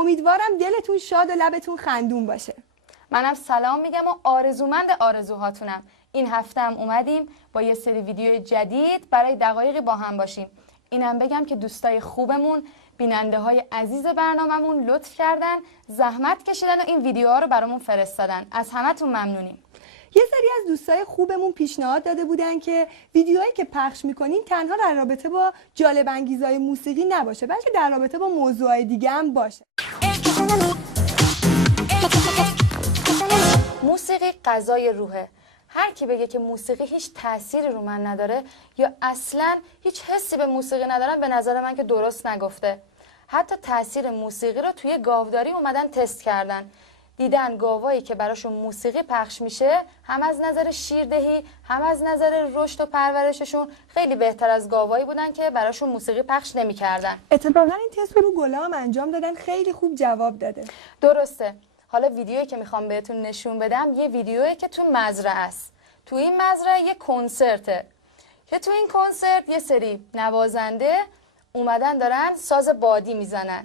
امیدوارم دلتون شاد و لبتون خندون باشه. منم سلام میگم و آرزومند آرزوهاتونم. این هفته هم اومدیم با یه سری ویدیو جدید برای دقایقی با هم باشیم. اینم بگم که دوستای خوبمون، بیننده های عزیز برنامه‌مون لطف کردن، زحمت کشیدن و این ویدیوها رو برامون فرستادن. از همتون ممنونیم. یه سری از دوستای خوبمون پیشنهاد داده بودن که ویدیوهایی که پخش میکنین تنها در رابطه با جالب انگیزهای موسیقی نباشه، بلکه در رابطه با موضوعات دیگه هم باشه. موسیقی غذای روحه. هر کی بگه که موسیقی هیچ تأثیری رو من نداره یا اصلاً هیچ حسی به موسیقی ندارم، به نظر من که درست نگفته. حتی تأثیر موسیقی رو توی گاوداری اومدن تست کردن. دیدن گاوایی که براشون موسیقی پخش میشه هم از نظر شیردهی هم از نظر رشد و پرورششون خیلی بهتر از گاوایی بودن که براشون موسیقی پخش نمی‌کردن. اتفاقا این تست رو گلام انجام دادن، خیلی خوب جواب داده. درسته. حالا ویدیویی که میخوام بهتون نشون بدم یه ویدیویی که تو مزرعه است. تو این مزرعه یه کنسرته که تو این کنسرت یه سری نوازنده اومدن دارن ساز بادی میزنن.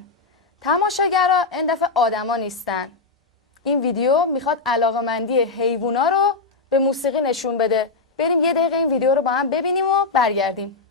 تماشاگرها این دفعه آدما نیستن. این ویدیو میخواد علاقه‌مندی حیوونا رو به موسیقی نشون بده. بریم یه دقیقه این ویدیو رو با هم ببینیم و برگردیم.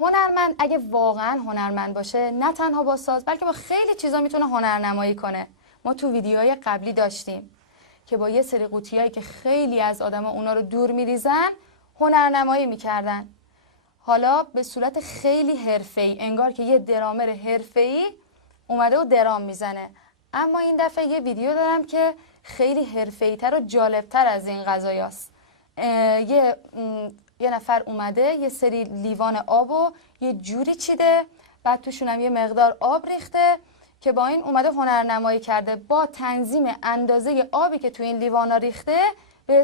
هنرمند اگه واقعا هنرمند باشه نه تنها با ساز بلکه با خیلی چیزا میتونه هنرنمایی کنه. ما تو ویدیوهای قبلی داشتیم که با یه سری قوطیایی که خیلی از آدما اونا رو دور میریزن هنرنمایی میکردن. حالا به صورت خیلی حرفه‌ای، انگار که یه درامر حرفه‌ای اومده و درام میزنه. اما این دفعه یه ویدیو دارم که خیلی حرفه‌ای‌تر و جالبتر از این قضایاست. یه نفر اومده یه سری لیوان آبو یه جوری چیده، بعد توشون هم یه مقدار آب ریخته که با این اومده هنرنمایی کرده. با تنظیم اندازه آبی که تو این لیوانا ریخته به